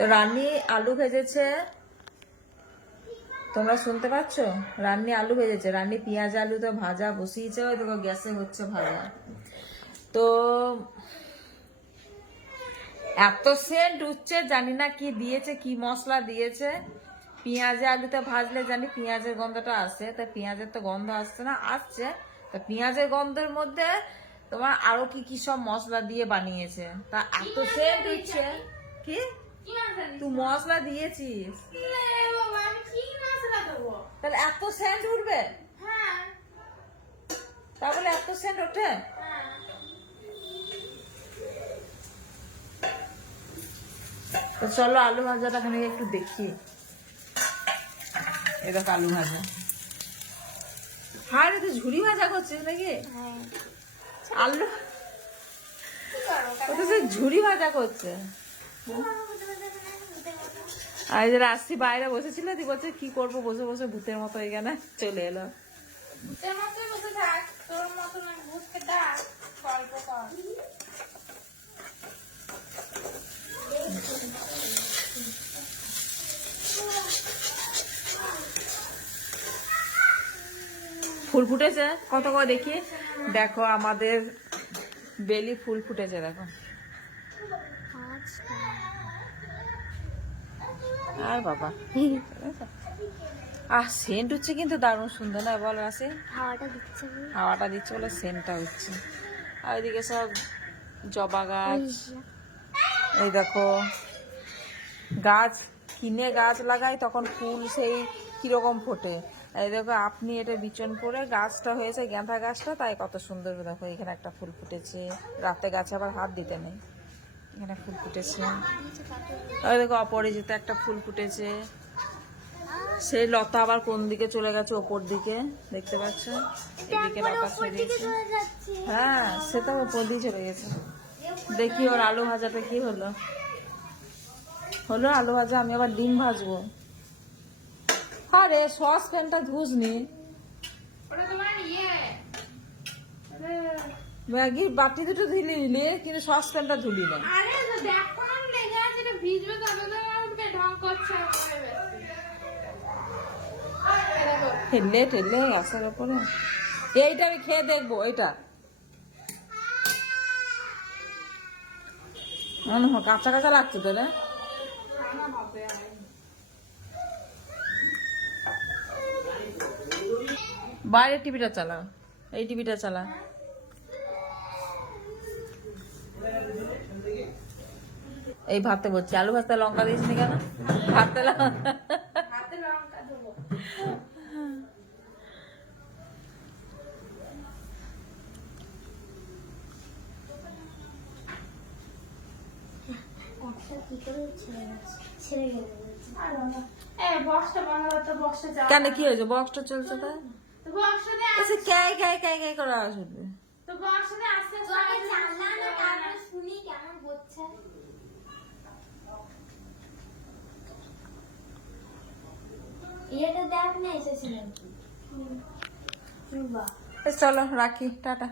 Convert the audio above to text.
তো রান্নি আলু ভেজেছে, তোমরা শুনতে পাচ্ছ? রান্নি আলু ভেজেছে, রান্নি পেঁয়াজ আলু তো ভাজা বসিয়েছে, ওই দেখো গ্যাসে হচ্ছে ভাজা। তো এত সেন্ট উঠছে, জানি না কি দিয়েছে, কি মশলা দিয়েছে। পেঁয়াজে আলুতে ভাজলে জানি পেঁয়াজের গন্ধটা আসে, তা পেঁয়াজের তো গন্ধ আসছে না, আসছে। তা পেঁয়াজের গন্ধের মধ্যে তোমার আরো কি কি সব মশলা দিয়ে বানিয়েছে, তা এত সেন্ট উঠছে। কি তুই মশলা দিয়েছিস তাহলে এত সেন্ট উঠবে? তাহলে এত সেন্ট ওঠে? তো চলো আলু ভাজাটা খানি একটু দেখি। এই দেখো আলু ভাজা। হ্যাঁ রে, তুই ঝুড়ি ভাজা করছিস নাকি? আলু ও তো সে ঝুড়ি ভাজা করছে। আর যারা আসছি বাইরে বসেছিল, তুই বলছে কি করবো বসে বসে ভূতের মতো, এখানে চলে এলো। ফুল ফুটেছে কত করে দেখি। দেখো আমাদের বেলি ফুল ফুটেছে, দেখো। আর বাবা সেন্ট হচ্ছে কিন্তু দারুণ সুন্দর না বল? আসে হাওয়াটা দিচ্ছে বলে সেন্টটা হচ্ছে। আর ওইদিকে সব জবা গাছ, এই দেখো গাছ কিনে গাছ লাগাই তখন ফুল সেই কিরকম ফোটে। এই দেখো আপনি এটা বিচন করে গাছটা হয়েছে, গাঁদা গাছটা, তাই কত সুন্দর। দেখো এখানে একটা ফুল ফুটেছে, রাতে গাছে আবার হাত দিতে নেই, এখানে ফুল ফুটেছে। ওই দেখো অপরাজিত একটা ফুল ফুটেছে, সেই লতা আবার কোন দিকে চলে গেছে, ওপর দিকে দেখতে পাচ্ছ, এদিকে লতা ছড়িয়েছে। হ্যাঁ সে তো ওপর দিয়ে চলে গেছে। দেখি ওর আলু ভাজাটা কি হলো। হলো আলু ভাজা, আমি আবার ডিম ভাজবো। আরে সস প্যানটা ধুসনি, ম্যাগি বাটি দুটো ধুলি নিলি, কিন্তু সস প্যানটা ধুলি না। ঠেললে ঠেললে গাছের উপরে। এইটা আমি খেয়ে দেখবো, এইটা কাঁচা কাঁচা লাগছে তো না? বাইরে টিভিটা চালাও, এই টিভিটা চালা। এই ভাতে বলছি আলু ভাতে লঙ্কা দিস নি কেন? ভাতে কেন কি হয়েছে? বক্সটা চলছে তাই করে আসবে। চলো রাখি, টাটা।